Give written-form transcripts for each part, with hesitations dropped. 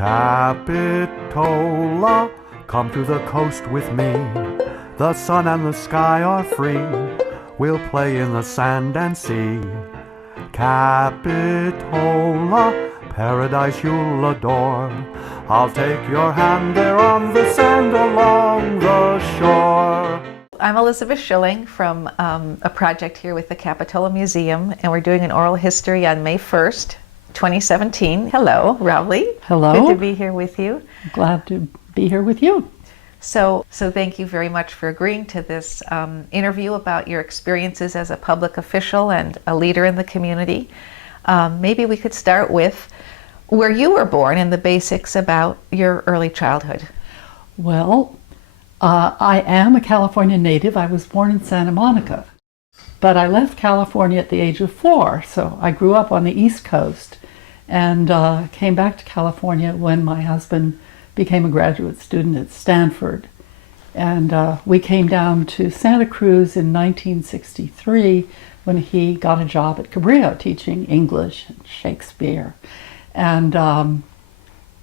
Capitola, come to the coast with me. The sun and the sky are free. We'll play in the sand and sea. Capitola, paradise you'll adore. I'll take your hand there on the sand along the shore. I'm Elizabeth Schilling from a project here with the Capitola Museum, and we're doing an oral history on May 1st, 2017. Hello, Robley. Hello. Good to be here with you. Glad to be here with you. So thank you very much for agreeing to this interview about your experiences as a public official and a leader in the community. Maybe we could start with where you were born and the basics about your early childhood. Well, I am a California native. I was born in Santa Monica, but I left California at the age of 4, so I grew up on the East Coast and came back to California when my husband became a graduate student at Stanford. And we came down to Santa Cruz in 1963 when he got a job at Cabrillo teaching English and Shakespeare. And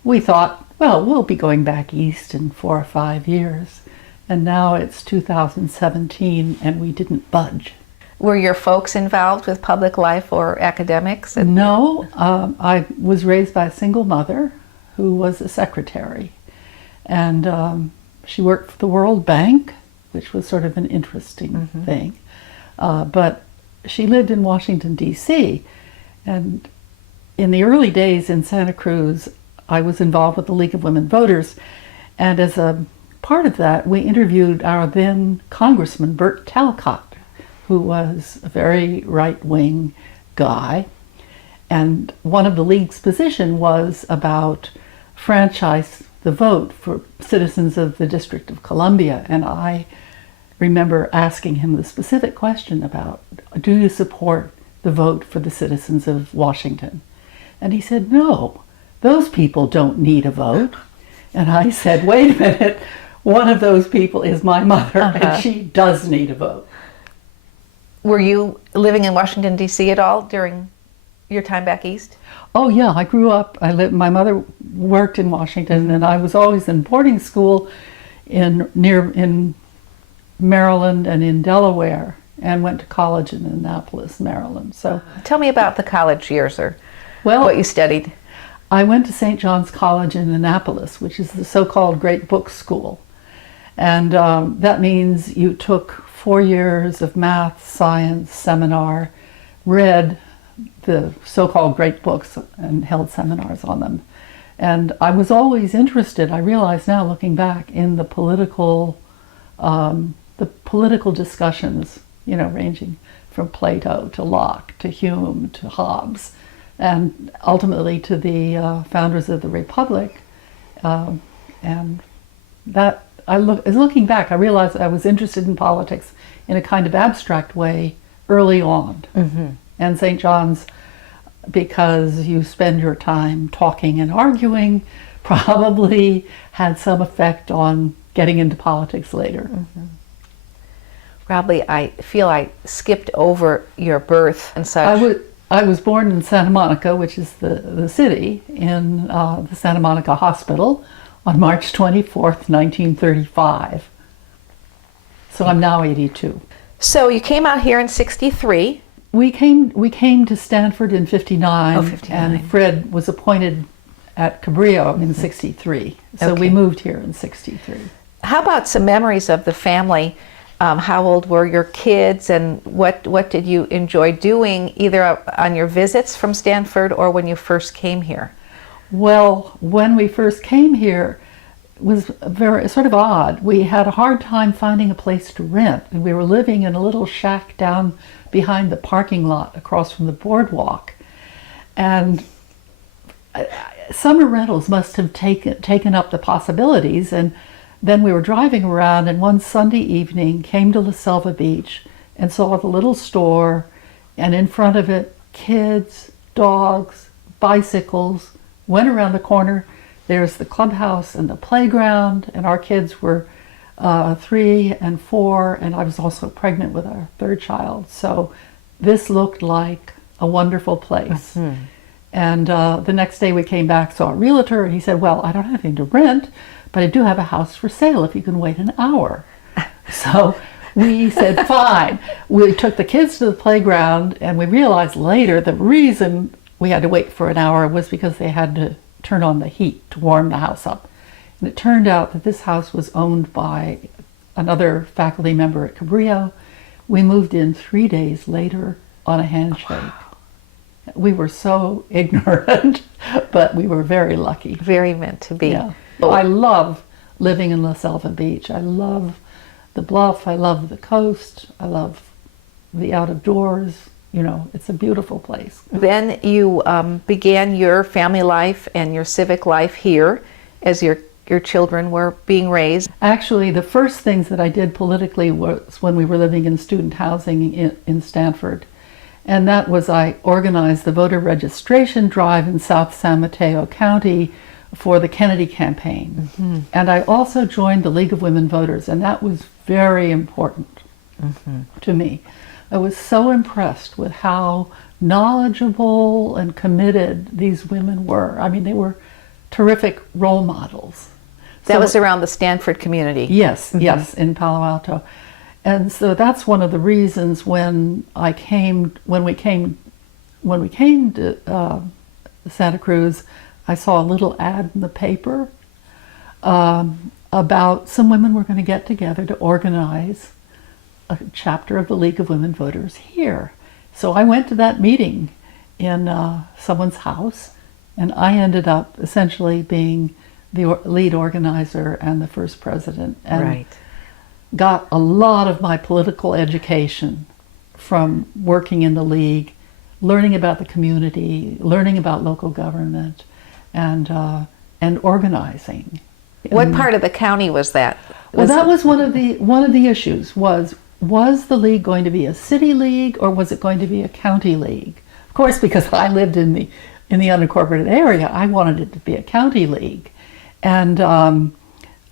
we thought, well, we'll be going back east in 4 or 5 years. And now it's 2017 and we didn't budge. Were your folks involved with public life or academics? No, I was raised by a single mother who was a secretary. And she worked for the World Bank, which was sort of an interesting thing. But she lived in Washington, D.C. And in the early days in Santa Cruz, I was involved with the League of Women Voters. And as a part of that, we interviewed our then Congressman, Burt Talcott, who was a very right-wing guy. And one of the League's position was about franchise the vote for citizens of the District of Columbia. And I remember asking him the specific question about, do you support the vote for the citizens of Washington? And he said, no, those people don't need a vote. And I said, wait a minute, one of those people is my mother, and she does need a vote. Were you living in Washington, D.C. at all during your time back east? Oh yeah, I grew up, my mother worked in Washington, and I was always in boarding school in Maryland and in Delaware, and went to college in Annapolis, Maryland. So tell me about the college years or well, what you studied. I went to St. John's College in Annapolis, which is the so-called Great Book School. And that means you took 4 years of math, science, seminar, read the so-called great books and held seminars on them. And I was always interested, I realize now looking back, in the political discussions, ranging from Plato to Locke to Hume to Hobbes, and ultimately to the founders of the Republic. And that, looking back, I realized I was interested in politics in a kind of abstract way early on. And St. John's, because you spend your time talking and arguing, probably had some effect on getting into politics later. Robley, I feel I skipped over your birth and such. I was born in Santa Monica, which is the city, in the Santa Monica Hospital on March 24th, 1935. So I'm now 82. So you came out here in 63. We came to Stanford in 59, 59. And Fred was appointed at Cabrillo in 63. So we moved here in 63. How about some memories of the family? How old were your kids, and what did you enjoy doing either on your visits from Stanford or when you first came here? Well, when we first came here, it was very sort of odd. We had a hard time finding a place to rent, and we were living in a little shack down behind the parking lot across from the boardwalk. And summer rentals must have taken up the possibilities, and then we were driving around, and one Sunday evening came to La Selva Beach and saw the little store, and in front of it, kids, dogs, bicycles. Went around the corner, there's the clubhouse and the playground, and our kids were 3 and 4, and I was also pregnant with our third child. So this looked like a wonderful place. And the next day we came back, saw a realtor, and he said, well, I don't have anything to rent, but I do have a house for sale if you can wait an hour. So we said, fine. We took the kids to the playground, and we realized later the reason we had to wait for an hour was because they had to turn on the heat to warm the house up. And it turned out that this house was owned by another faculty member at Cabrillo. We moved in 3 days later on a handshake. Wow. We were so ignorant, but we were very lucky. Very meant to be. Yeah. I love living in La Selva Beach. I love the bluff. I love the coast. I love the out of doors. You know, it's a beautiful place. Then you began your family life and your civic life here as your children were being raised. Actually, the first things that I did politically was when we were living in student housing in Stanford. And that was I organized the voter registration drive in South San Mateo County for the Kennedy campaign. Mm-hmm. And I also joined the League of Women Voters, and that was very important to me. I was so impressed with how knowledgeable and committed these women were. I mean, they were terrific role models. That was around the Stanford community. Yes, yes, in Palo Alto. And so that's one of the reasons when we came to Santa Cruz, I saw a little ad in the paper about some women were going to get together to organize a chapter of the League of Women Voters here. So I went to that meeting in someone's house, and I ended up essentially being the lead organizer and the first president. And right. Got a lot of my political education from working in the League, learning about the community, learning about local government, and organizing. What part of the county was that? Well, that was one of the issues. Was the League going to be a city league or was it going to be a county league? Of course, because I lived in the unincorporated area, I wanted it to be a county league, and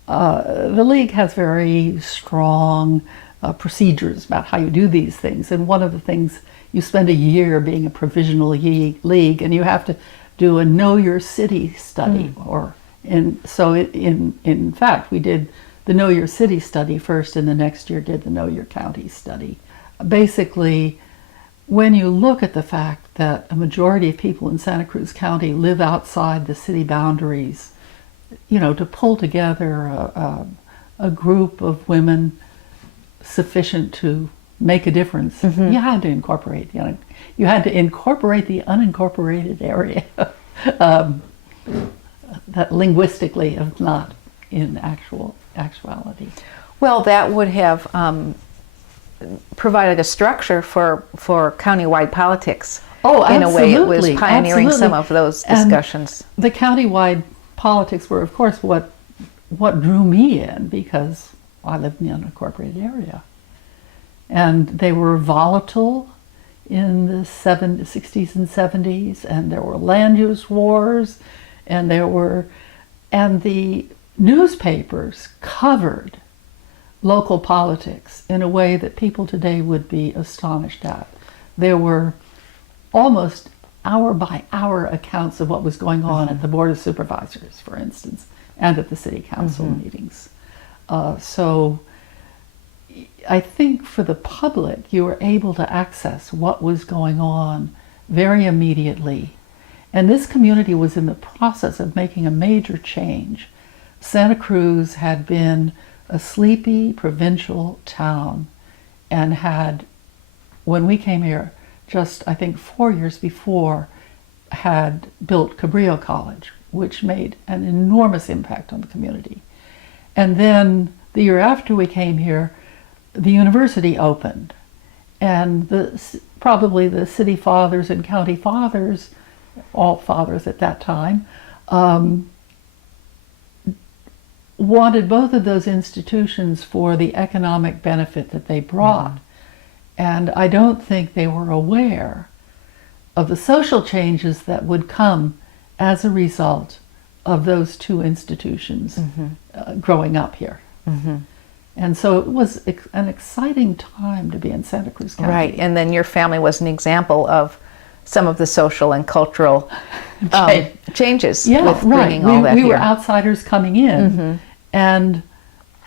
the League has very strong procedures about how you do these things. And one of the things, you spend a year being a provisional league, and you have to do a Know Your City study. In fact, we did the Know Your City study first, and the next year did the Know Your County study. Basically, when you look at the fact that a majority of people in Santa Cruz County live outside the city boundaries, you know, to pull together a group of women sufficient to make a difference, you had to incorporate the unincorporated area, that linguistically, if not in actuality. Well, that would have provided a structure for countywide politics. Oh, in absolutely. a way, it was pioneering some of those discussions. And the countywide politics were, of course, what drew me in, because I lived in the unincorporated area. And they were volatile in the 60s and 70s, and there were land use wars, and the newspapers covered local politics in a way that people today would be astonished at. There were almost hour-by-hour accounts of what was going on at the Board of Supervisors, for instance, and at the city council meetings. So I think for the public, you were able to access what was going on very immediately. And this community was in the process of making a major change. Santa Cruz had been a sleepy provincial town and had, when we came here, just I think 4 years before, had built Cabrillo College, which made an enormous impact on the community. And then the year after we came here, the university opened, and probably the city fathers and county fathers, all fathers at that time, wanted both of those institutions for the economic benefit that they brought. And I don't think they were aware of the social changes that would come as a result of those two institutions growing up here. And so it was an exciting time to be in Santa Cruz County. Right, and then your family was an example of some of the social and cultural changes with bringing all that we here. were outsiders coming in, and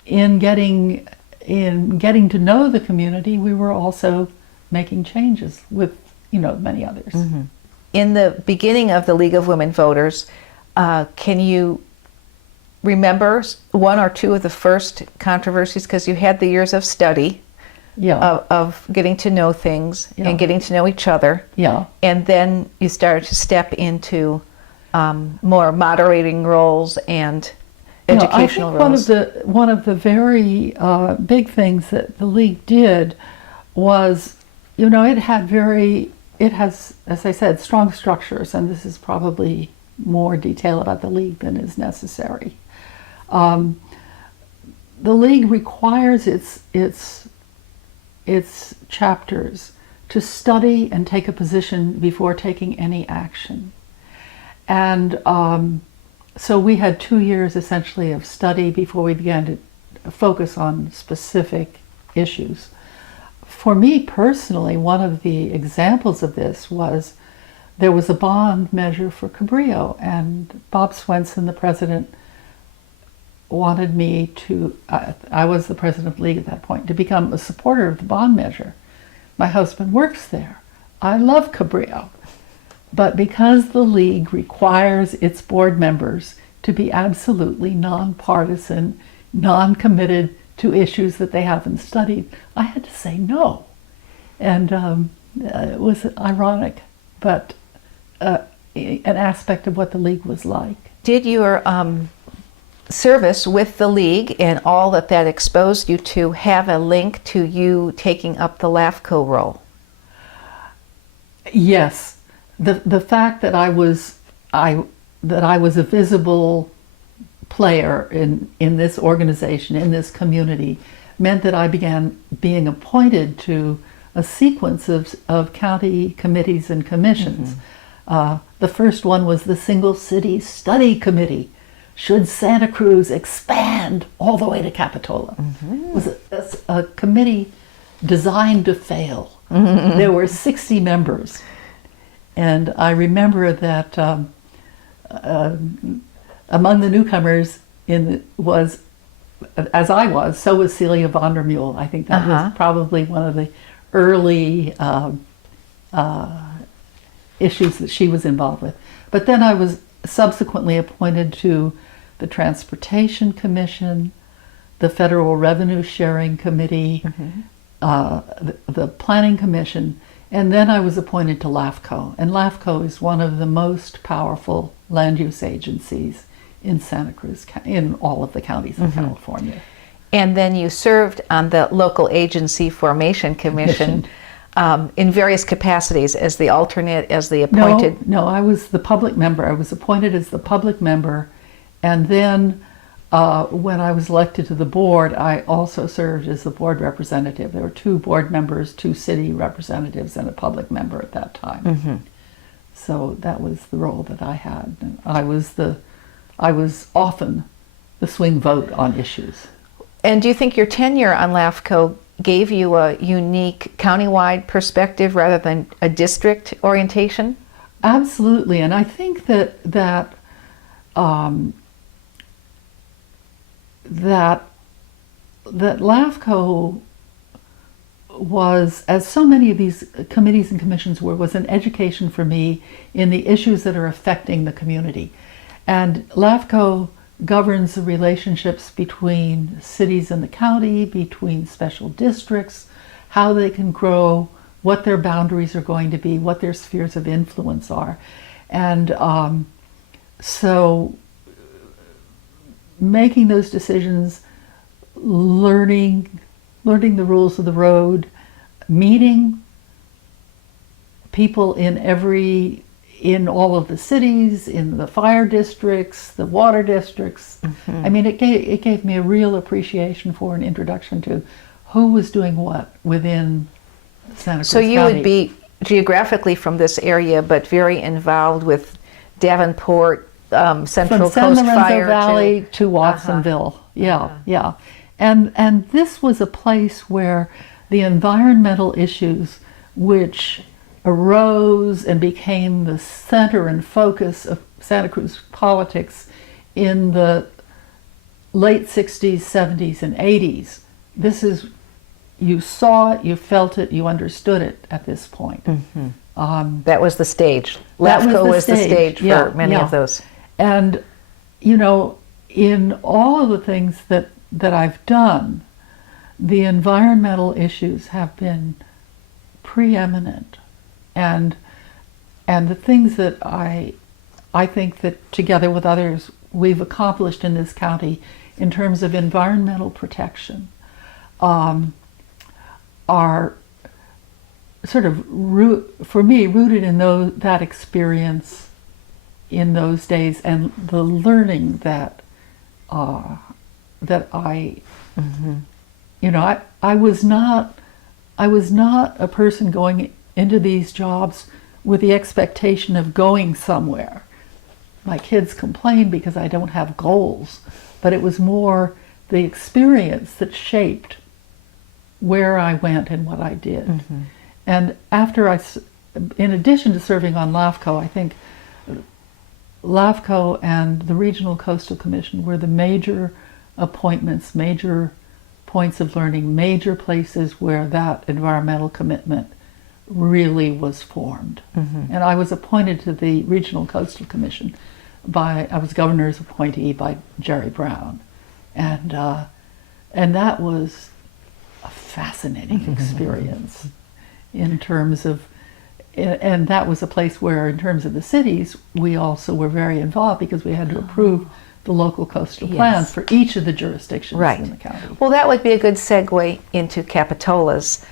in getting to know the community, we were also making changes with many others. In the beginning of the League of Women Voters, can you remember one or two of the first controversies? Because you had the years of study, of getting to know things and getting to know each other. And then you started to step into more moderating roles and educational roles. One of the very big things that the League did was, it has, as I said, strong structures, and this is probably more detail about the League than is necessary. The League requires its chapters to study and take a position before taking any action. And so we had 2 years essentially of study before we began to focus on specific issues. For me personally, one of the examples of this was there was a bond measure for Cabrillo, and Bob Swenson, the president, wanted me to, I was the president of the League at that point, to become a supporter of the bond measure. My husband works there. I love Cabrillo. But because the League requires its board members to be absolutely nonpartisan, non-committed to issues that they haven't studied, I had to say no. And it was ironic, but an aspect of what the League was like. Did your service with the League and all that exposed you to have a link to you taking up the LAFCO role? Yes. The fact that I was a visible player in this organization, in this community, meant that I began being appointed to a sequence of county committees and commissions. The first one was the Single City Study Committee. Should Santa Cruz expand all the way to Capitola? It was a committee designed to fail. There were 60 members. And I remember that among the newcomers was, as I was, so was Celia von der Muhl. I think that was probably one of the early issues that she was involved with. But then I was subsequently appointed to the Transportation Commission, the Federal Revenue Sharing Committee, the Planning Commission, and then I was appointed to LAFCO. And LAFCO is one of the most powerful land use agencies in Santa Cruz, in all of the counties of California. And then you served on the Local Agency Formation Commission in various capacities, as the alternate, as the appointed. No, I was the public member. I was appointed as the public member, and then when I was elected to the board, I also served as the board representative. There were 2 board members, 2 city representatives, and a public member at that time. So that was the role that I had. And I was often the swing vote on issues. And do you think your tenure on LAFCO gave you a unique countywide perspective rather than a district orientation? Absolutely, and I think that LAFCO was, as so many of these committees and commissions were, was an education for me in the issues that are affecting the community. And LAFCO governs the relationships between cities and the county, between special districts, how they can grow, what their boundaries are going to be, what their spheres of influence are. And so making those decisions, learning the rules of the road, meeting people in all of the cities, in the fire districts, the water districts. I mean, it gave me a real appreciation for an introduction to who was doing what within Santa Cruz County. So you would be geographically from this area, but very involved with Davenport, Central From Coast San Fire Lorenzo Valley to Watsonville. Yeah. And this was a place where the environmental issues which arose and became the center and focus of Santa Cruz politics in the late 60s, 70s, and 80s. This is, you saw it, you felt it, you understood it at this point. That was the stage. LAFCO was the stage for many of those. And, you know, in all of the things that I've done, the environmental issues have been preeminent. And the things that I think that together with others we've accomplished in this county in terms of environmental protection are sort of, for me, rooted in that experience in those days and the learning that I, you know, I was not a person going into these jobs with the expectation of going somewhere. My kids complain because I don't have goals, but it was more the experience that shaped where I went and what I did. And after in addition to serving on LAFCO, I think LAFCO and the Regional Coastal Commission were the major appointments, major points of learning, major places where that environmental commitment really was formed. And I was appointed to the Regional Coastal Commission I was governor's appointee by Jerry Brown. And that was a fascinating experience in terms of, and that was a place where in terms of the cities, we also were very involved because we had to approve the local coastal plans for each of the jurisdictions in the county. Well, that would be a good segue into Capitola's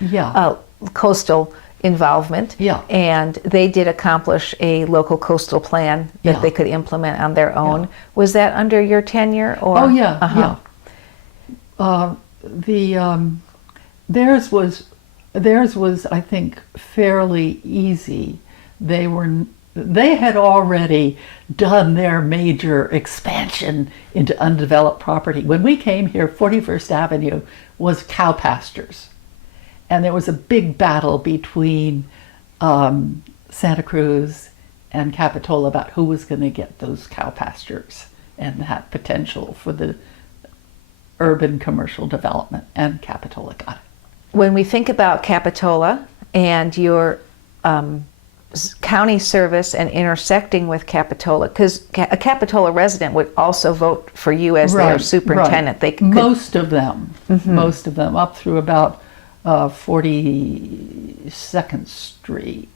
coastal involvement. And they did accomplish a local coastal plan that they could implement on their own. Was that under your tenure? Or? Oh, yeah. Theirs was, I think, fairly easy. They had already done their major expansion into undeveloped property. When we came here, 41st Avenue was cow pastures. And there was a big battle between Santa Cruz and Capitola about who was going to get those cow pastures and that potential for the urban commercial development, and Capitola got it. When we think about Capitola and your county service and intersecting with Capitola, because a Capitola resident would also vote for you as their superintendent. They could, most of them, up through about 42nd Street.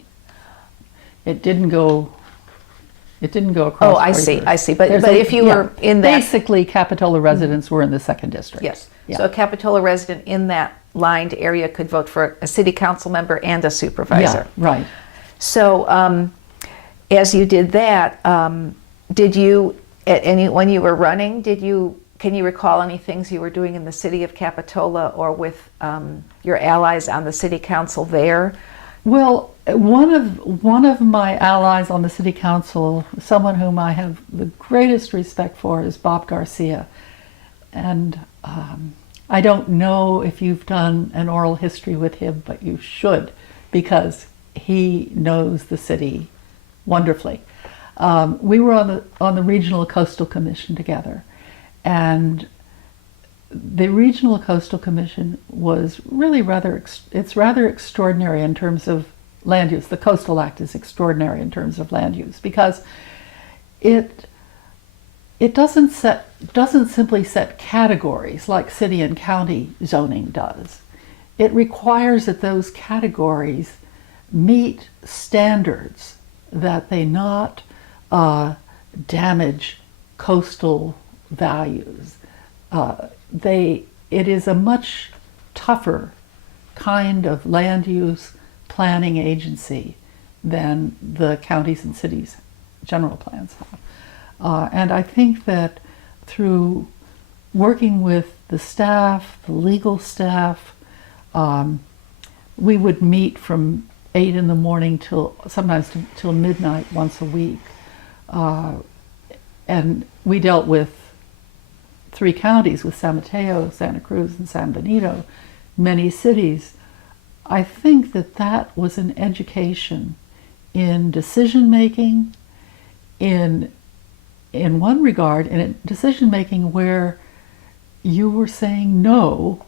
It didn't go across. Oh, I see. But if you were in that, basically, Capitola residents were in the 2nd district. Yes. So a Capitola resident in that lined area could vote for a city council member and a supervisor. Right. So as you did that, did you, when you were running, can you recall any things you were doing in the city of Capitola or with your allies on the city council there? Well, one of my allies on the city council, someone whom I have the greatest respect for, is Bob Garcia. And I don't know if you've done an oral history with him, but you should, because he knows the city wonderfully. We were on the Regional Coastal Commission together, and the Regional Coastal Commission was really rather extraordinary in terms of land use. The Coastal Act is extraordinary in terms of land use because it doesn't simply set categories like city and county zoning does. It requires that those categories meet standards, that they not damage coastal values. It is a much tougher kind of land use planning agency than the counties and cities general plans have. And I think that through working with the staff, the legal staff, we would meet from 8 in the morning till midnight once a week. And we dealt with 3 counties, with San Mateo, Santa Cruz, and San Benito, many cities. I think that that was an education in decision making, in one regard, in decision making where you were saying no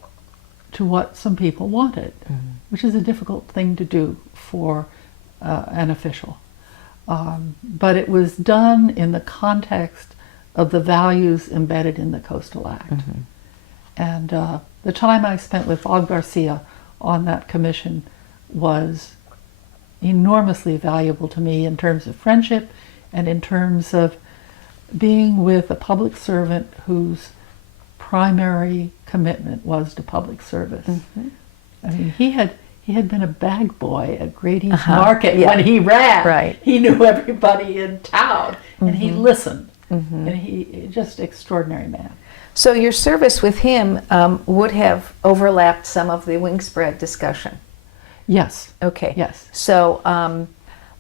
to what some people wanted, which is a difficult thing to do for an official. But it was done in the context of the values embedded in the Coastal Act. And the time I spent with Bob Garcia on that commission was enormously valuable to me in terms of friendship and in terms of being with a public servant whose primary commitment was to public service. I mean, he had been a bag boy at Grady's Market when he ran. Right. He knew everybody in town, and he listened. And he just extraordinary man. So your service with him would have overlapped some of the Wingspread discussion. Yes. Okay. Yes. So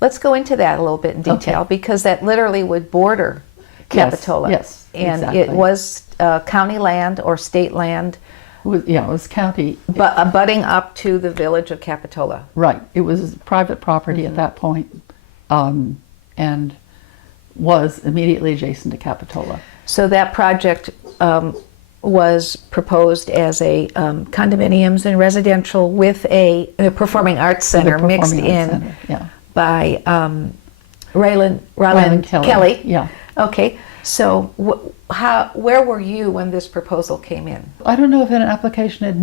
let's go into that a little bit in detail, because that literally would border Capitola. Yes, and exactly. it was county land or state land. It was county. But abutting up to the village of Capitola. Right. It was private property at that point, and was immediately adjacent to Capitola. So that project was proposed as a condominiums and residential with a performing arts center mixed in by Ryland Kelly. Yeah. Okay. So where were you when this proposal came in? I don't know if an application had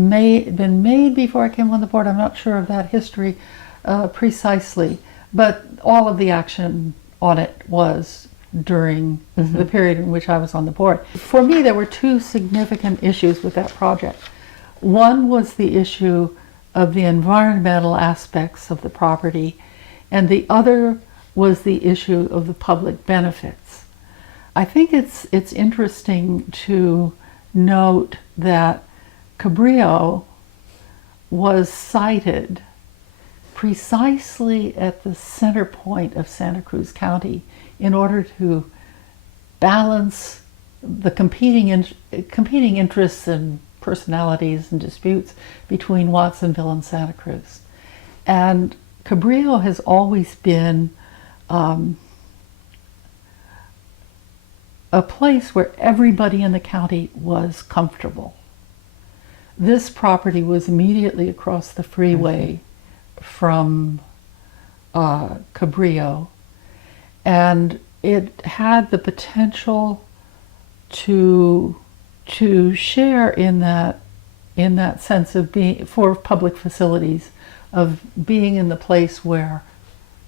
been made before I came on the board. I'm not sure of that history precisely, but all of the action on it was during the period in which I was on the board. For me, there were two significant issues with that project. One was the issue of the environmental aspects of the property, and the other was the issue of the public benefits. I think it's interesting to note that Cabrillo was sited precisely at the center point of Santa Cruz County in order to balance the competing interests and personalities and disputes between Watsonville and Santa Cruz. And Cabrillo has always been a place where everybody in the county was comfortable. This property was immediately across the freeway from Cabrillo, and it had the potential to share in that sense of being, for public facilities, of being in the place where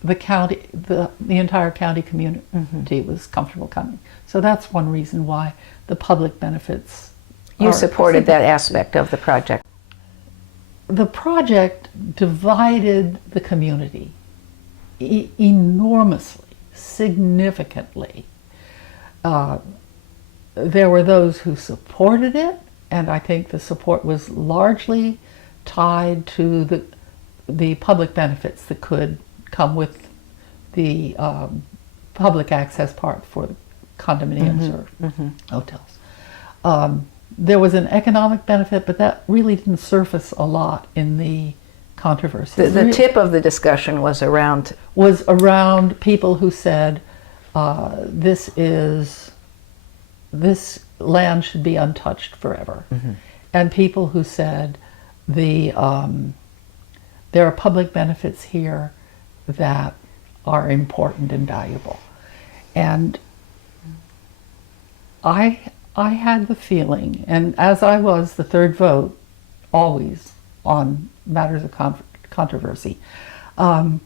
the county, the entire county community was comfortable coming. So that's one reason why the public benefits. You supported that aspect of the project. The project divided the community enormously, significantly. There were those who supported it, and I think the support was largely tied to the public benefits that could come with the public access part for the condominiums or hotels. There was an economic benefit, but that really didn't surface a lot in the controversy. The tip of the discussion was around people who said this land should be untouched forever, and people who said there are public benefits here that are important and valuable. And I had the feeling, and as I was the third vote always on matters of controversy, I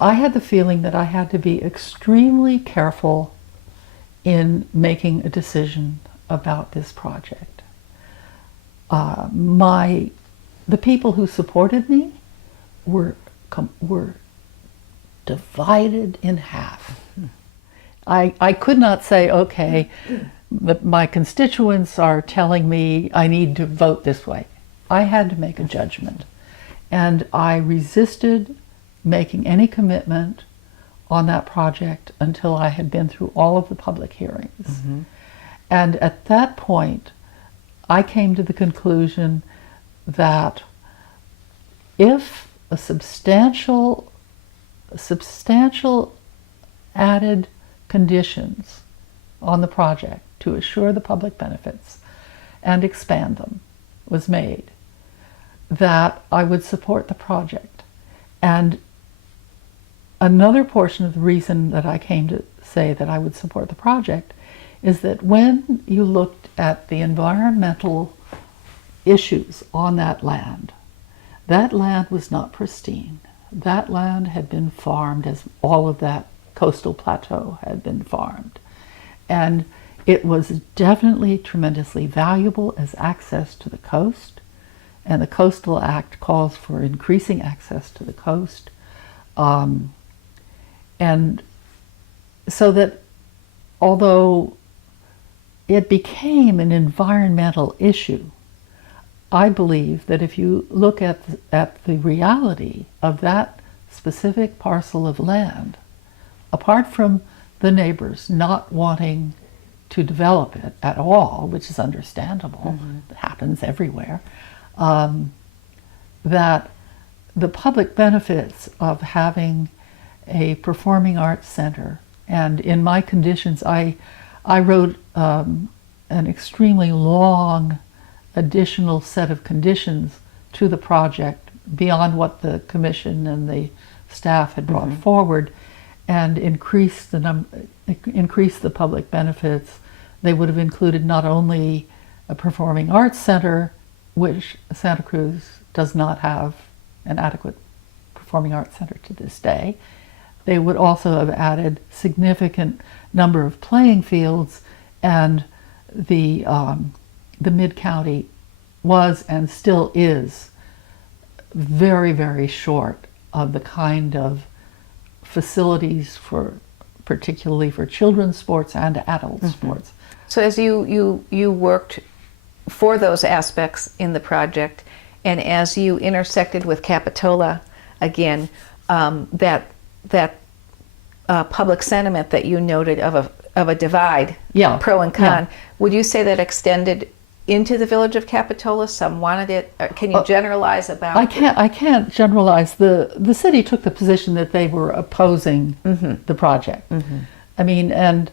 had the feeling that I had to be extremely careful in making a decision about this project. The people who supported me were divided in half. I could not say, okay, my constituents are telling me I need to vote this way. I had to make a judgment, and I resisted making any commitment on that project until I had been through all of the public hearings. And at that point, I came to the conclusion that if a substantial added conditions on the project to assure the public benefits and expand them was made, that I would support the project. And another portion of the reason that I came to say that I would support the project is that when you looked at the environmental issues on that land was not pristine. That land had been farmed, as all of that coastal plateau had been farmed. And it was definitely tremendously valuable as access to the coast. And the Coastal Act calls for increasing access to the coast. And so that although it became an environmental issue, I believe that if you look at the reality of that specific parcel of land, apart from the neighbors not wanting to develop it at all, which is understandable, it happens everywhere, that the public benefits of having a performing arts center, and in my conditions, I wrote an extremely long additional set of conditions to the project beyond what the commission and the staff had brought forward, and increase the public benefits. They would have included not only a performing arts center, which Santa Cruz does not have an adequate performing arts center to this day. They would also have added significant number of playing fields, and the Mid-County was and still is very, very short of the kind of facilities particularly for children's sports and adult sports. So as you worked for those aspects in the project, and as you intersected with Capitola again, that public sentiment that you noted of a divide, pro and con, would you say that extended into the village of Capitola? Some wanted it. Can you generalize about? I can't generalize. The city took the position that they were opposing the project. I mean, and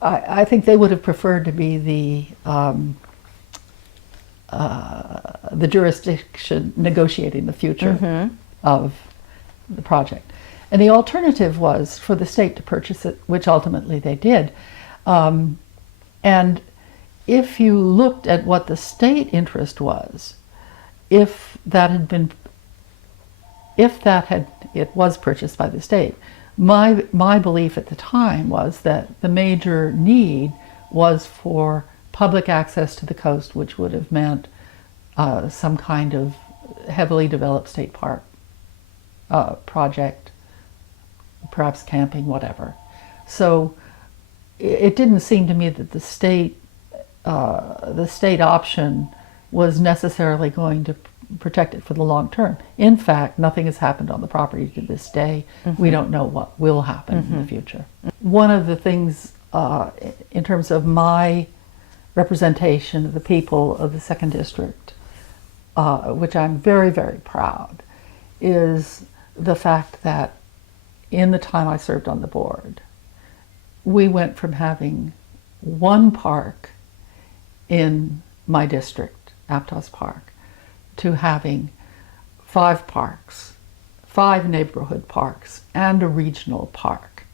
I think they would have preferred to be the jurisdiction negotiating the future of the project. And the alternative was for the state to purchase it, which ultimately they did. And if you looked at what the state interest was, if it was purchased by the state, my belief at the time was that the major need was for public access to the coast, which would have meant some kind of heavily developed state park project, perhaps camping, whatever. So it didn't seem to me that the state option was necessarily going to protect it for the long term. In fact, nothing has happened on the property to this day. We don't know what will happen in the future. One of the things in terms of my representation of the people of the 2nd District, which I'm very, very proud, is the fact that in the time I served on the board, we went from having one park in my district, Aptos Park, to having 5 parks, 5 neighborhood parks, and a regional park.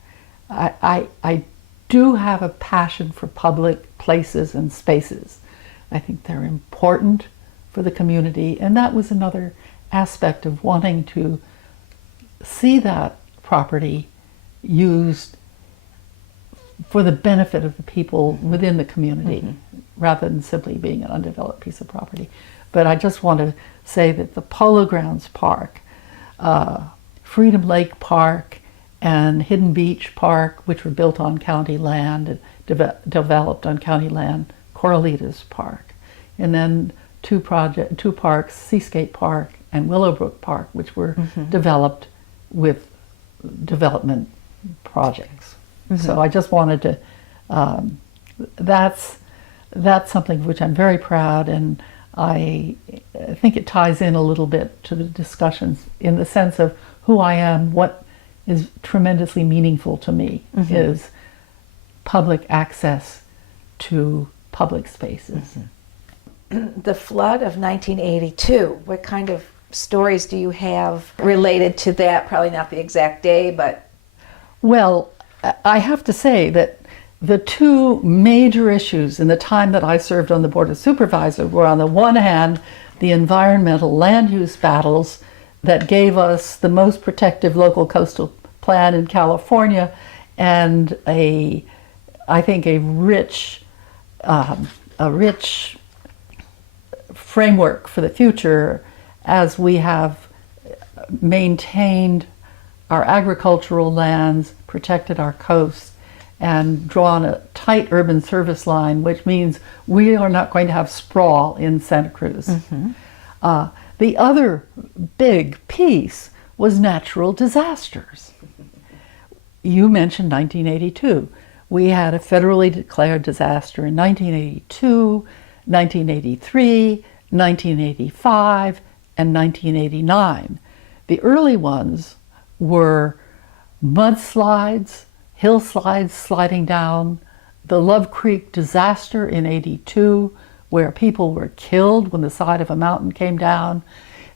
I do have a passion for public places and spaces. I think they're important for the community, and that was another aspect of wanting to see that property used for the benefit of the people within the community, rather than simply being an undeveloped piece of property. But I just want to say that the Polo Grounds Park, Freedom Lake Park, and Hidden Beach Park, which were built on county land, developed on county land, Corralitos Park, and then two parks, Seascape Park and Willowbrook Park, which were developed with development projects. So I just wanted to, that's something of which I'm very proud, and I I think it ties in a little bit to the discussions in the sense of who I am. What is tremendously meaningful to me is public access to public spaces. The flood of 1982, what kind of stories do you have related to that? Probably not the exact day, but... Well, I have to say that the two major issues in the time that I served on the Board of Supervisors were, on the one hand, the environmental land use battles that gave us the most protective local coastal plan in California, and I think a rich framework for the future as we have maintained our agricultural lands, protected our coasts, and drawn a tight urban service line, which means we are not going to have sprawl in Santa Cruz. The other big piece was natural disasters. You mentioned 1982. We had a federally declared disaster in 1982, 1983, 1985, and 1989. The early ones were mudslides, hillsides sliding down, the Love Creek disaster in '82, where people were killed when the side of a mountain came down,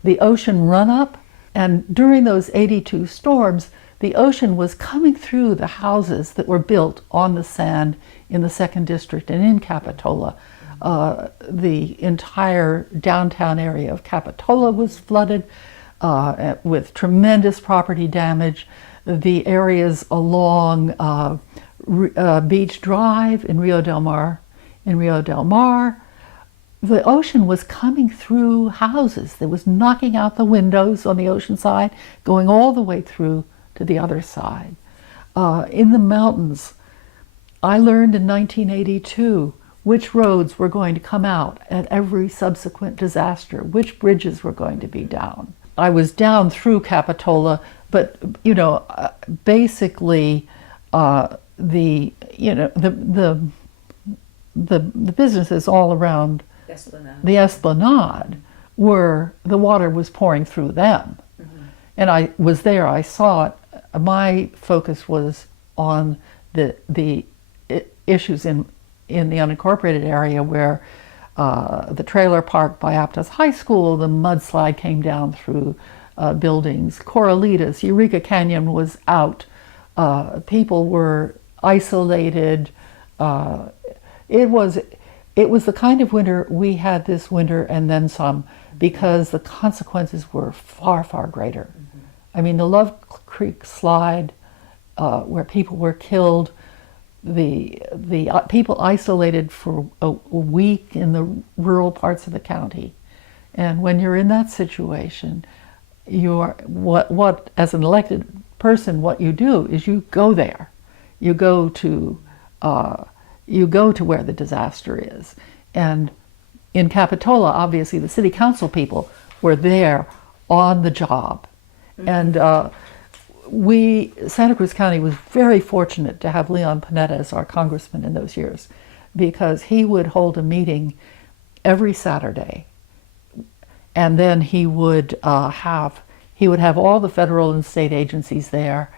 the ocean run-up, and during those '82 storms, the ocean was coming through the houses that were built on the sand in the 2nd District and in Capitola. The entire downtown area of Capitola was flooded with tremendous property damage. The areas along Beach Drive in Rio Del Mar, the ocean was coming through houses. It was knocking out the windows on the ocean side, going all the way through to the other side. In the mountains, I learned in 1982 which roads were going to come out at every subsequent disaster, which bridges were going to be down. I was down through Capitola, but basically the businesses all around the Esplanade were, the water was pouring through them. And I was there, I saw it. My focus was on the issues in the unincorporated area where the trailer park by Aptos High School, the mudslide came down through buildings. Corralitos, Eureka Canyon was out. People were isolated. It was the kind of winter we had this winter and then some, because the consequences were far, far greater. I mean, the Love Creek slide, where people were killed, the people isolated for a week in the rural parts of the county. And when you're in that situation, you are, what as an elected person, what you do is you go there. You go to where the disaster is. And in Capitola, obviously, the city council people were there on the job. And Santa Cruz County was very fortunate to have Leon Panetta as our congressman in those years, because he would hold a meeting every Saturday, and then he would have all the federal and state agencies there,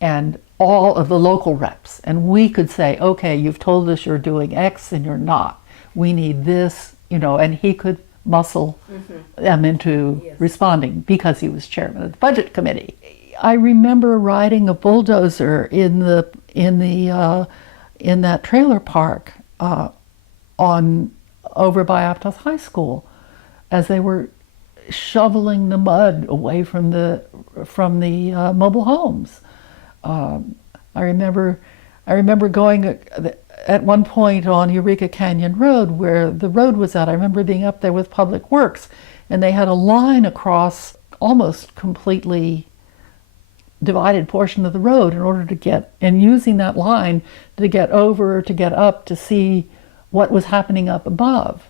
and all of the local reps, and we could say, okay, you've told us you're doing X and you're not. We need this, and he could muscle them into responding because he was chairman of the budget committee. I remember riding a bulldozer in that trailer park over by Aptos High School as they were shoveling the mud away from the mobile homes. I remember going at one point on Eureka Canyon Road where the road was at. I remember being up there with Public Works, and they had a line across almost completely divided portion of the road in order to get, and using that line to get over, to get up, to see what was happening up above.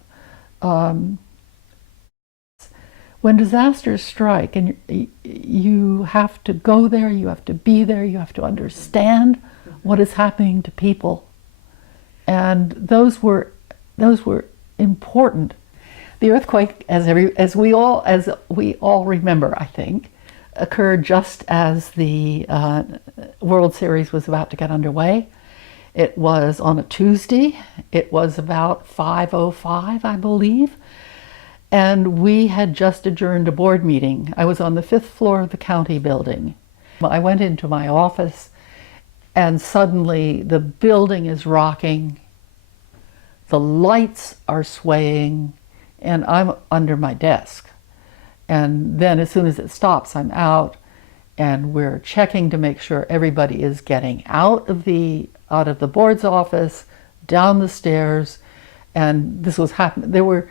When disasters strike, and you have to go there, you have to be there, you have to understand what is happening to people. And those were important. The earthquake, as we all remember, I think, occurred just as the World Series was about to get underway. It was on a Tuesday. It was about 5:05, I believe. And we had just adjourned a board meeting. I was on the 5th floor of the county building. I went into my office and suddenly the building is rocking. The lights are swaying and I'm under my desk. And then as soon as it stops, I'm out and we're checking to make sure everybody is getting out of the board's office, down the stairs. And this was happening.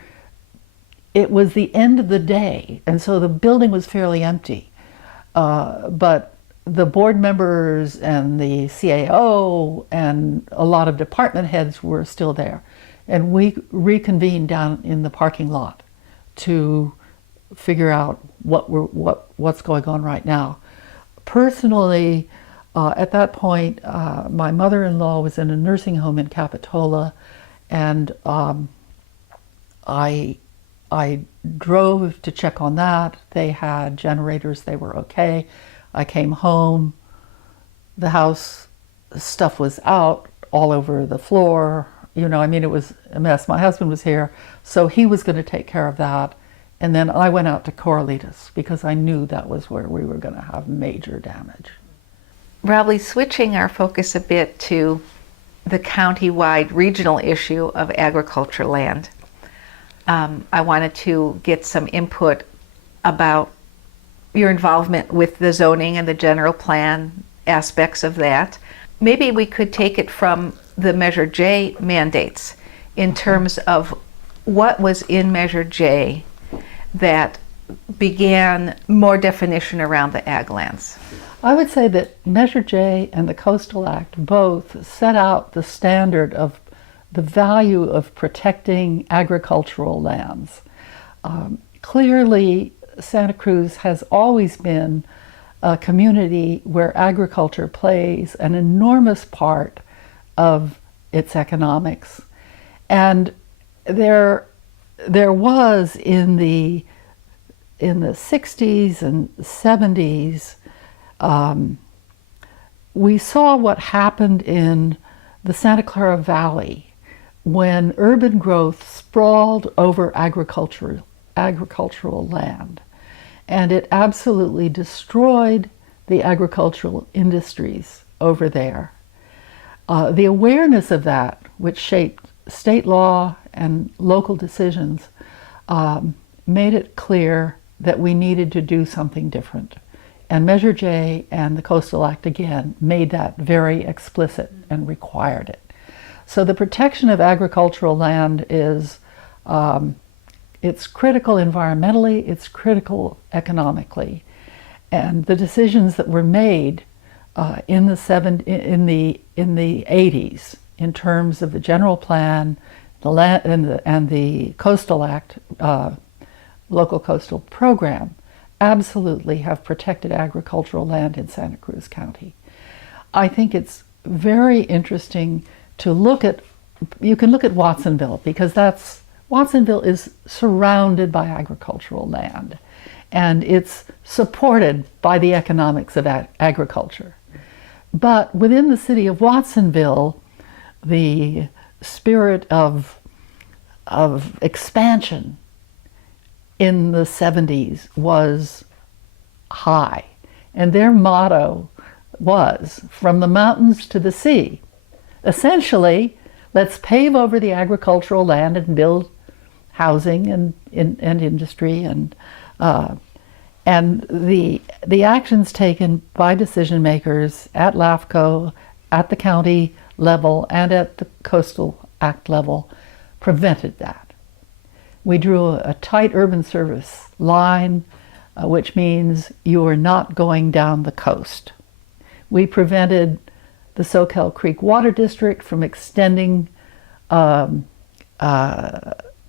It was the end of the day, and so the building was fairly empty. But the board members and the CAO and a lot of department heads were still there. And we reconvened down in the parking lot to figure out what's going on right now. Personally, at that point, my mother-in-law was in a nursing home in Capitola, and I drove to check on that. They had generators, they were okay. I came home, the house stuff was out all over the floor. You know, I mean, it was a mess. My husband was here, so he was going to take care of that. And then I went out to Corralitos because I knew that was where we were going to have major damage. Robley, switching our focus a bit to the county-wide regional issue of agriculture land. I wanted to get some input about your involvement with the zoning and the general plan aspects of that. Maybe we could take it from the Measure J mandates in terms of what was in Measure J that began more definition around the ag lands. I would say that Measure J and the Coastal Act both set out the standard of the value of protecting agricultural lands. Clearly, Santa Cruz has always been a community where agriculture plays an enormous part of its economics. And there was in the 60s and 70s, we saw what happened in the Santa Clara Valley when urban growth sprawled over agricultural land. And it absolutely destroyed the agricultural industries over there. The awareness of that, which shaped state law and local decisions, made it clear that we needed to do something different. And Measure J and the Coastal Act, again, made that very explicit and required it. So the protection of agricultural land is, it's critical environmentally, it's critical economically. And the decisions that were made in the 80s in terms of the general plan, and the Coastal Act, local coastal program, absolutely have protected agricultural land in Santa Cruz County. I think it's very interesting to look at, you can look at Watsonville, because Watsonville is surrounded by agricultural land, and it's supported by the economics of agriculture. But within the city of Watsonville, the spirit of expansion in the 70s was high. And their motto was, from the mountains to the sea. Essentially, let's pave over the agricultural land and build housing and industry. And the actions taken by decision makers at LAFCO, at the county level, and at the Coastal Act level prevented that. We drew a tight urban service line, which means you are not going down the coast. We prevented the Soquel Creek Water District from extending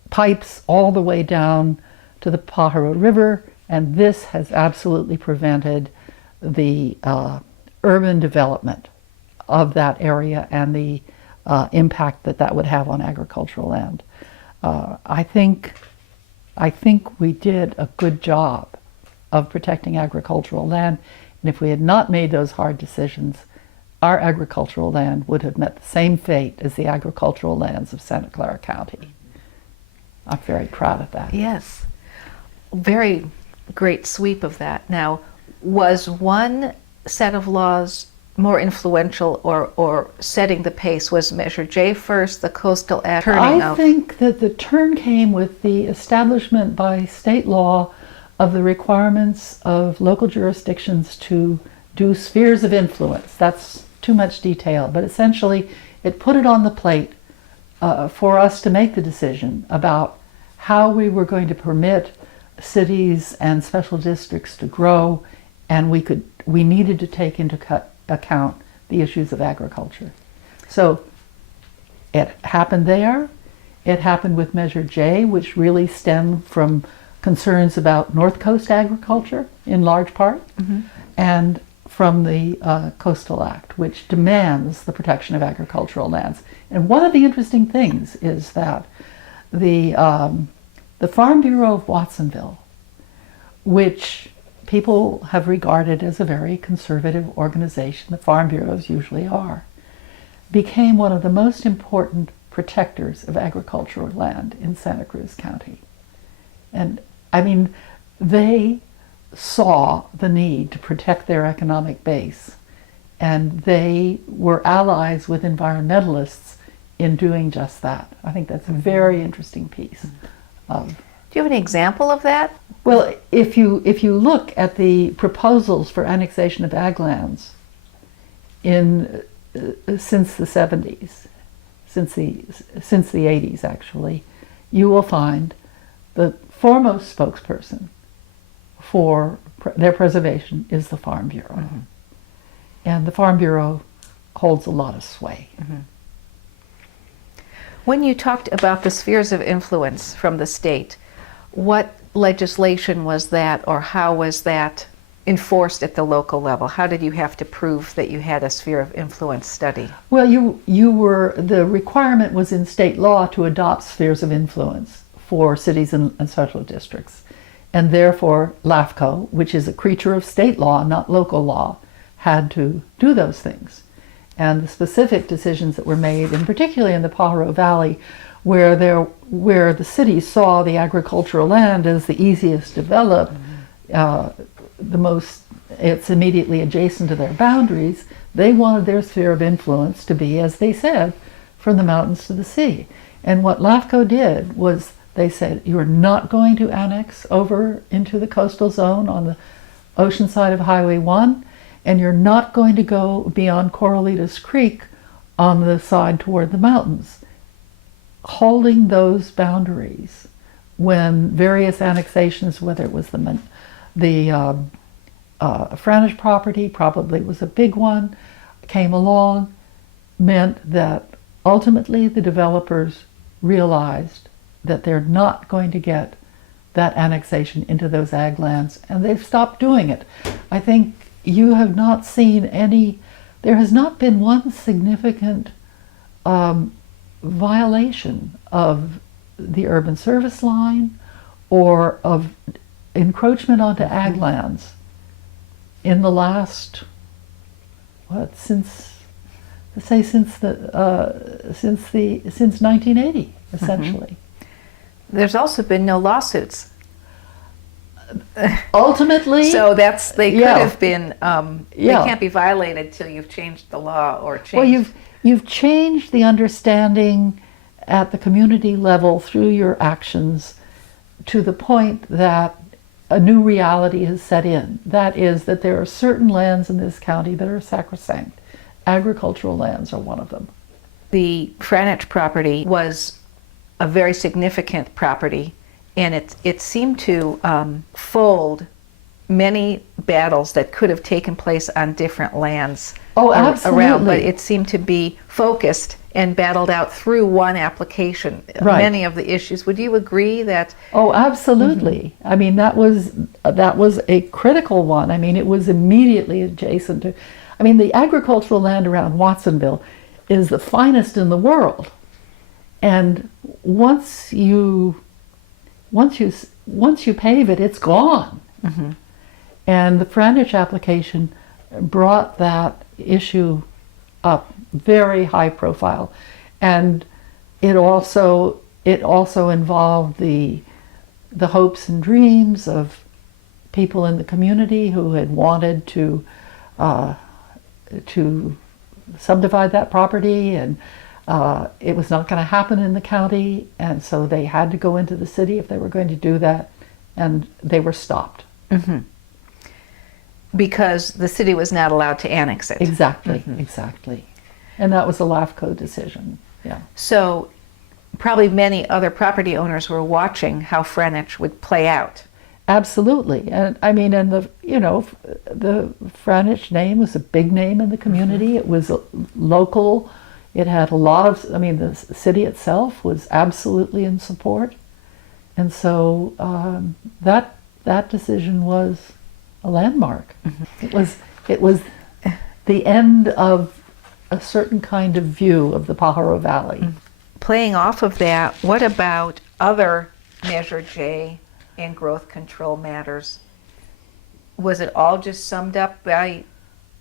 pipes all the way down to the Pajaro River, and this has absolutely prevented the urban development of that area and the impact that would have on agricultural land. I think I think we did a good job of protecting agricultural land. And if we had not made those hard decisions, our agricultural land would have met the same fate as the agricultural lands of Santa Clara County. I'm very proud of that. Yes. Very great sweep of that. Now, was one set of laws more influential or setting the pace? Was Measure J first, the Coastal Act turning I think that the turn came with the establishment by state law of the requirements of local jurisdictions to do spheres of influence. That's too much detail, but essentially it put it on the plate for us to make the decision about how we were going to permit cities and special districts to grow, and we needed to take into account the issues of agriculture. So it happened there. It happened with Measure J, which really stemmed from concerns about North Coast agriculture in large part, and from the Coastal Act, which demands the protection of agricultural lands. And one of the interesting things is that the Farm Bureau of Watsonville, which people have regarded as a very conservative organization, the farm bureaus usually are, became one of the most important protectors of agricultural land in Santa Cruz County. And I mean, they saw the need to protect their economic base, and they were allies with environmentalists in doing just that. I think that's a very interesting piece of. Do you have an example of that? Well, if you look at the proposals for annexation of ag lands since the 70s, since the 80s actually, you will find the foremost spokesperson for their preservation is the Farm Bureau. And the Farm Bureau holds a lot of sway. When you talked about the spheres of influence from the state, what legislation was that, or how was that enforced at the local level? How did you have to prove that you had a sphere of influence study? Well, the requirement was in state law to adopt spheres of influence for cities and special districts. And therefore, LAFCO, which is a creature of state law, not local law, had to do those things. And the specific decisions that were made, and particularly in the Pajaro Valley, where the city saw the agricultural land as the easiest to develop, it's immediately adjacent to their boundaries, they wanted their sphere of influence to be, as they said, from the mountains to the sea. And what LAFCO did was they said, you're not going to annex over into the coastal zone on the ocean side of Highway 1, and you're not going to go beyond Corralitos Creek on the side toward the mountains. Holding those boundaries when various annexations, whether it was the Franich property, probably was a big one, came along, meant that ultimately the developers realized that they're not going to get that annexation into those ag lands, and they've stopped doing it. I think you have not seen there has not been one significant violation of the urban service line or of encroachment onto ag lands in the last, since 1980, essentially. There's also been no lawsuits. Ultimately, so they could have been. They can't be violated till you've changed the law or changed. Well, you've changed the understanding at the community level through your actions to the point that a new reality has set in. That is that there are certain lands in this county that are sacrosanct. Agricultural lands are one of them. The Franich property was a very significant property, and it seemed to fold many battles that could have taken place on different lands around, but it seemed to be focused and battled out through one application, many of the issues. Would you agree that? Oh, absolutely. I mean, that was a critical one. I mean, it was immediately adjacent to, the agricultural land around Watsonville is the finest in the world. And once you once you pave it, it's gone. And the Franich application brought that issue up very high profile, and it also involved the hopes and dreams of people in the community who had wanted to subdivide that property, and it was not going to happen in the county, and so they had to go into the city if they were going to do that, and they were stopped. Because the city was not allowed to annex it. Exactly, exactly. And that was a LAFCO decision, yeah. So probably many other property owners were watching how Franich would play out. Absolutely. And I mean, and the Franich name was a big name in the community. It was local. It had a lot of, I mean, the city itself was absolutely in support. And so that decision was a landmark. It was the end of a certain kind of view of the Pajaro Valley. Playing off of that, what about other Measure J and growth control matters? Was it all just summed up by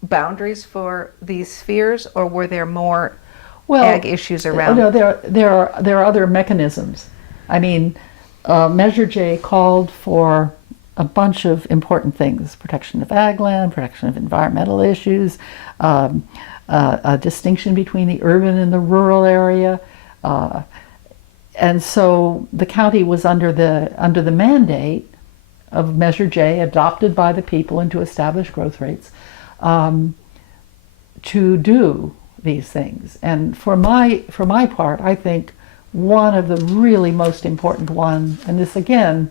boundaries for these spheres, or were there more ag issues around? No, there are other mechanisms. I mean, Measure J called for a bunch of important things: protection of ag land, protection of environmental issues, a distinction between the urban and the rural area, and so the county was under the mandate of Measure J, adopted by the people and to establish growth rates, to do these things. And for my part, I think one of the really most important ones, and this again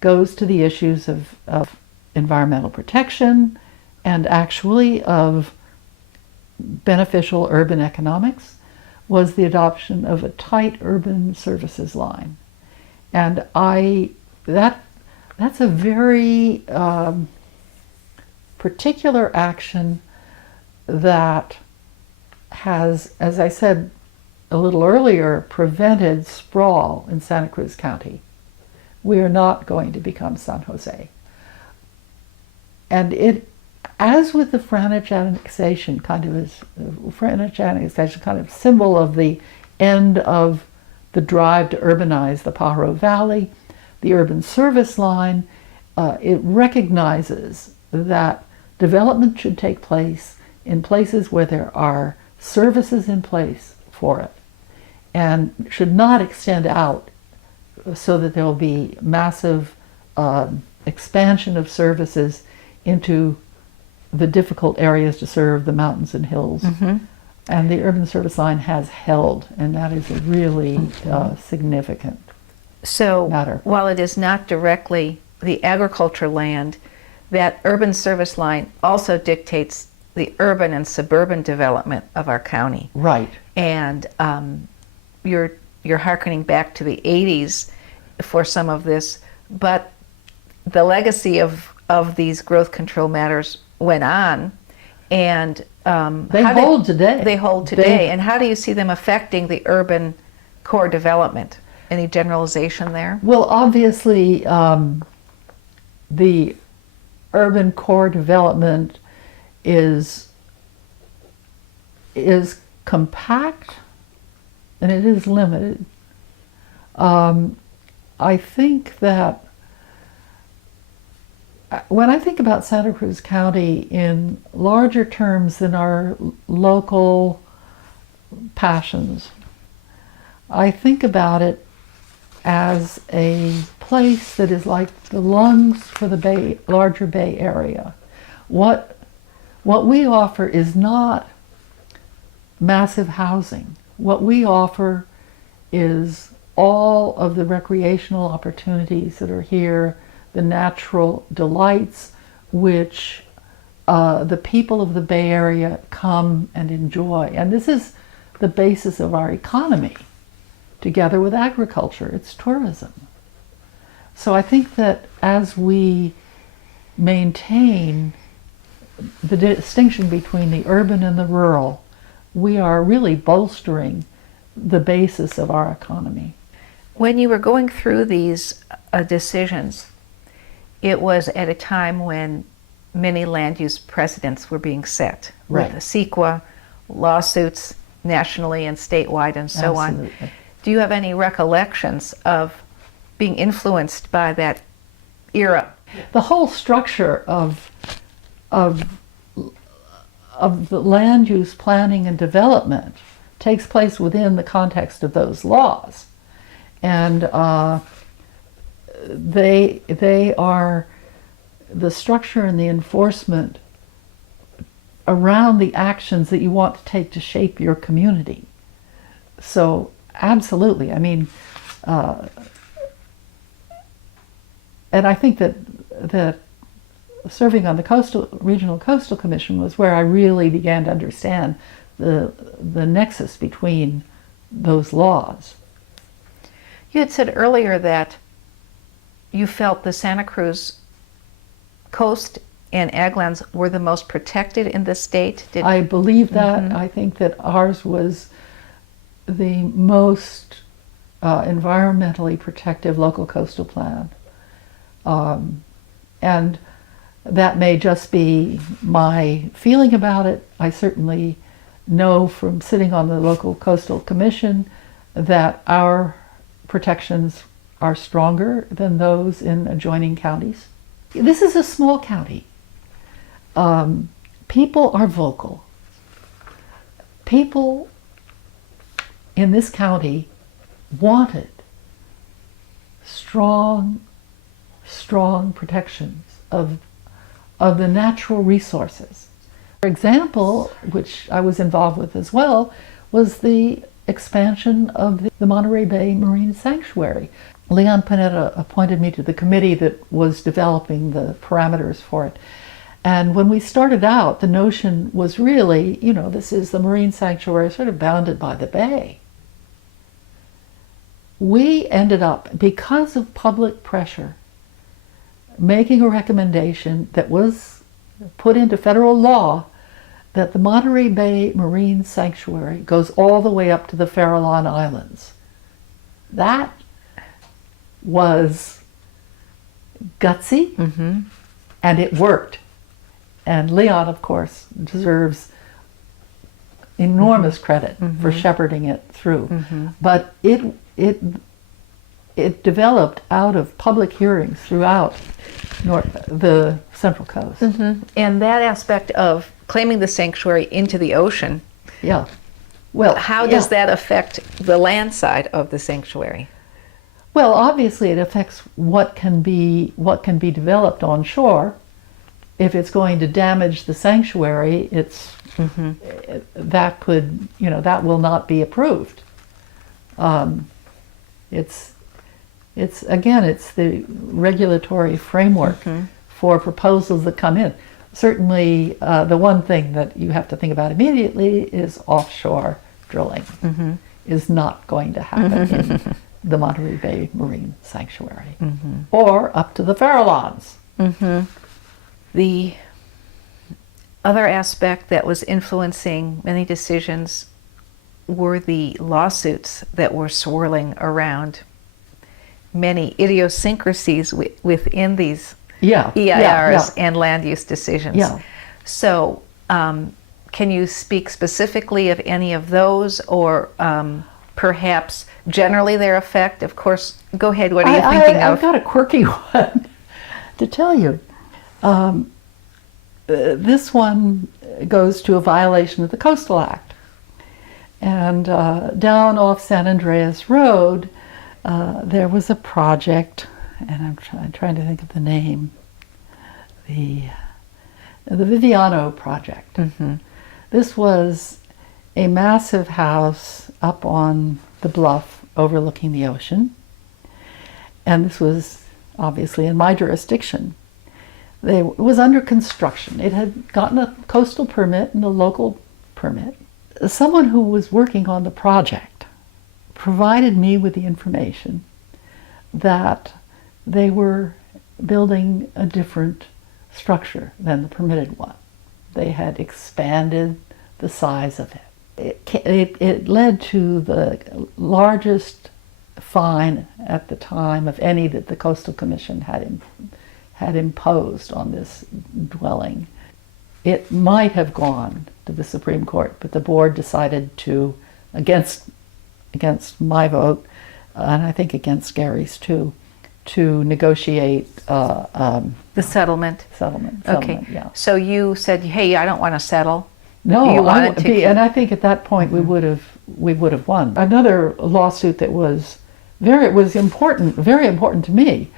goes to the issues of environmental protection and actually of beneficial urban economics, was the adoption of a tight urban services line. And that's a very particular action that has, as I said a little earlier, prevented sprawl in Santa Cruz County. We are not going to become San Jose. And it, as with the Franich annexation, kind of symbol of the end of the drive to urbanize the Pajaro Valley, the urban service line, it recognizes that development should take place in places where there are services in place for it, and should not extend out so that there will be massive expansion of services into the difficult areas to serve, the mountains and hills. And the urban service line has held, and that is a really significant matter. While it is not directly the agriculture land, that urban service line also dictates the urban and suburban development of our county. Right. And you're hearkening back to the 80s for some of this, but the legacy of these growth control matters went on, and they hold today. They hold today. And how do you see them affecting the urban core development? Any generalization there? Well, obviously, the urban core development is compact and it is limited. I think that when I think about Santa Cruz County in larger terms than our local passions, I think about it as a place that is like the lungs for the larger Bay Area. What we offer is not massive housing. What we offer is all of the recreational opportunities that are here, the natural delights which the people of the Bay Area come and enjoy. And this is the basis of our economy, together with agriculture. It's tourism. So I think that as we maintain the distinction between the urban and the rural, we are really bolstering the basis of our economy. When you were going through these decisions, it was at a time when many land use precedents were being set, Right. with the CEQA, lawsuits nationally and statewide and so on. Absolutely. Do you have any recollections of being influenced by that era? The whole structure of the land use planning and development takes place within the context of those laws, and they are the structure and the enforcement around the actions that you want to take to shape your community. So absolutely, I mean, and I think that serving on the Regional Coastal Commission was where I really began to understand the nexus between those laws. You had said earlier that you felt the Santa Cruz coast and ag lands were the most protected in the state. I believe that. I think that ours was the most environmentally protective local coastal plan. And that may just be my feeling about it. I certainly know from sitting on the local coastal commission that our protections are stronger than those in adjoining counties. This is a small county. People are vocal. People in this county wanted strong protections of the natural resources. For example, which I was involved with as well, was the expansion of the Monterey Bay Marine Sanctuary. Leon Panetta appointed me to the committee that was developing the parameters for it. And when we started out, the notion was really, you know, this is the marine sanctuary sort of bounded by the bay. We ended up, because of public pressure, making a recommendation that was put into federal law that the Monterey Bay Marine Sanctuary goes all the way up to the Farallon Islands. That was gutsy, and it worked. And Leon, of course, deserves enormous credit for shepherding it through. But it developed out of public hearings throughout the Central Coast. And that aspect of claiming the sanctuary into the ocean, Yeah. Well, how does that affect the land side of the sanctuary? Well, obviously it affects what can be developed on shore. If it's going to damage the sanctuary, that could, you know, that will not be approved. It's the regulatory framework for proposals that come in. Certainly, the one thing that you have to think about immediately is offshore drilling is not going to happen in the Monterey Bay Marine Sanctuary or up to the Farallons. The other aspect that was influencing many decisions were the lawsuits that were swirling around many idiosyncrasies within these EIRs and land use decisions. So can you speak specifically of any of those, or perhaps generally their effect? Of course, go ahead, what are you thinking of? I've got a quirky one to tell you. This one goes to a violation of the Coastal Act. And down off San Andreas Road, there was a project, and I'm trying to think of the name, the Viviano project. This was a massive house up on the bluff overlooking the ocean, and this was obviously in my jurisdiction. It was under construction. It had gotten a coastal permit and a local permit. Someone who was working on the project provided me with the information that they were building a different structure than the permitted one. They had expanded the size of it. It led to the largest fine at the time of any that the Coastal Commission had imposed on this dwelling. It might have gone to the Supreme Court, but the board decided to, against my vote, and I think against Gary's too, to negotiate The settlement. Okay. Yeah. So you said, hey, I don't want to settle. No, You wanted to and I think at that point we would have won. Another lawsuit that was very important to me.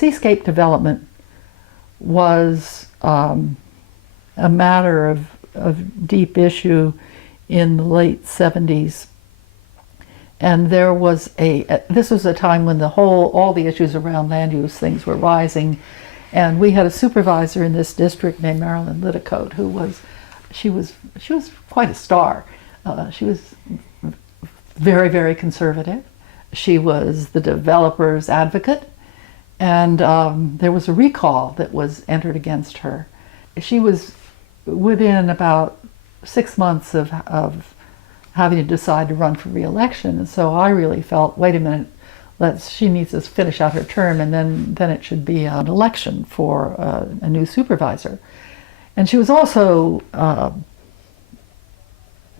Seascape development was a matter of deep issue in the late 70s. And there was this was a time when all the issues around land use things were rising. And we had a supervisor in this district named Marilyn Liddicoat, she was quite a star. She was very, very conservative. She was the developer's advocate. And there was a recall that was entered against her. She was within about 6 months of having to decide to run for re-election. And so I really felt, wait a minute, she needs to finish out her term, and then it should be an election for a new supervisor. And she was also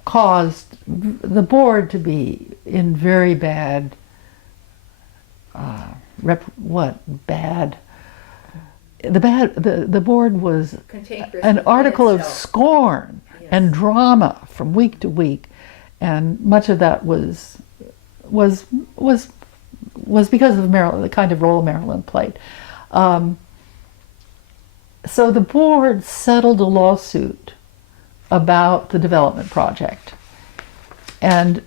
caused the board to be in very bad, the board was an article of scorn and drama from week to week, and much of that was because of the kind of role Marilyn played. So the board settled a lawsuit about the development project, and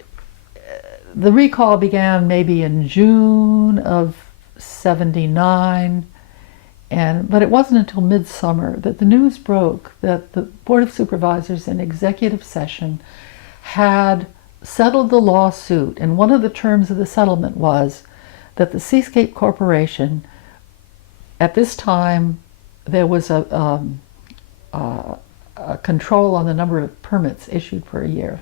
the recall began maybe in June of '79, but it wasn't until midsummer that the news broke that the Board of Supervisors in executive session had settled the lawsuit, and one of the terms of the settlement was that the Seascape Corporation, at this time, there was a control on the number of permits issued per year,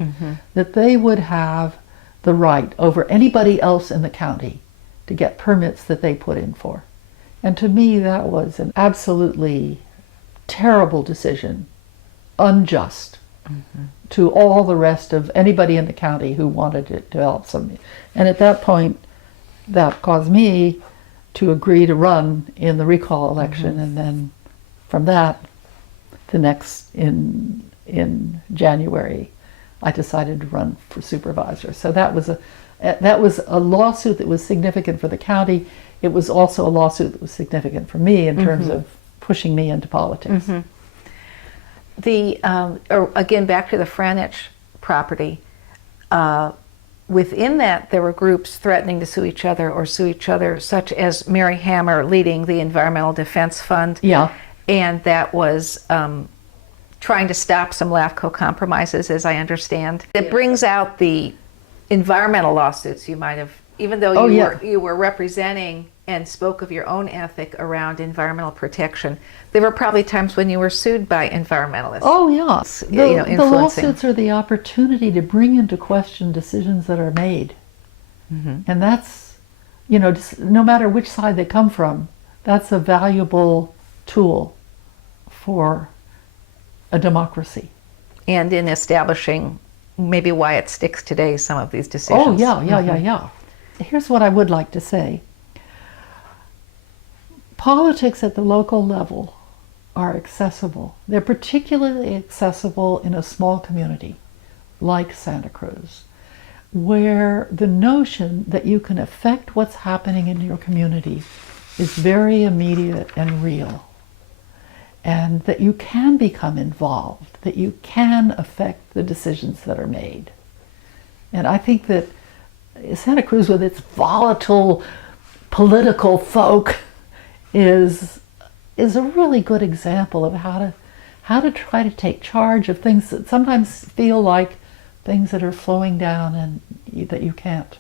that they would have the right over anybody else in the county to get permits that they put in for. And to me, that was an absolutely terrible decision, unjust to all the rest of anybody in the county who wanted to develop something. And at that point, that caused me to agree to run in the recall election, and then from that, in January, I decided to run for supervisor. So that was a lawsuit that was significant for the county. It was also a lawsuit that was significant for me in terms of pushing me into politics. Again, back to the Franich property. Within that, there were groups threatening to sue each other, such as Mary Hammer leading the Environmental Defense Fund. Yeah. And that was trying to stop some LAFCO compromises, as I understand. It brings out the environmental lawsuits you might have, even though you were representing and spoke of your own ethic around environmental protection. There were probably times when you were sued by environmentalists. Oh, yes. The lawsuits are the opportunity to bring into question decisions that are made. And that's, just, no matter which side they come from, that's a valuable tool for a democracy. And in establishing maybe why it sticks today, some of these decisions. Oh, yeah. Here's what I would like to say. Politics at the local level are accessible. They're particularly accessible in a small community like Santa Cruz, where the notion that you can affect what's happening in your community is very immediate and real, and that you can become involved, that you can affect the decisions that are made. And I think that Santa Cruz, with its volatile political folk, is a really good example of how to try to take charge of things that sometimes feel like things that are flowing down and that you can't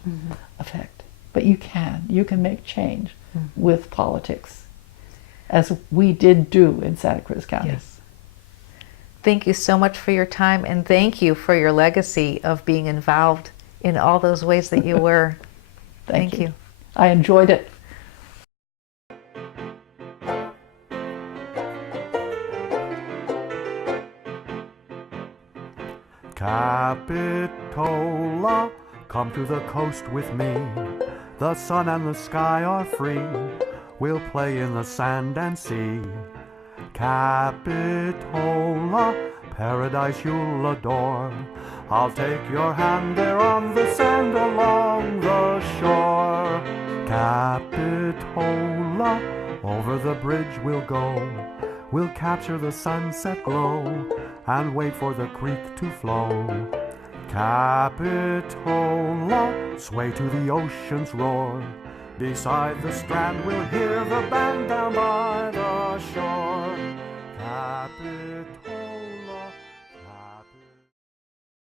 affect. But you can make change with politics, as we did do in Santa Cruz County. Yes. Thank you so much for your time, and thank you for your legacy of being involved in all those ways that you were. Thank you. I enjoyed it. Capitola, come to the coast with me. The sun and the sky are free. We'll play in the sand and sea. Capitola, paradise you'll adore. I'll take your hand there on the sand along the shore. Capitola, over the bridge we'll go. We'll capture the sunset glow and wait for the creek to flow. Capitola, sway to the ocean's roar. Beside the strand we'll hear the band down by the shore. Capitola.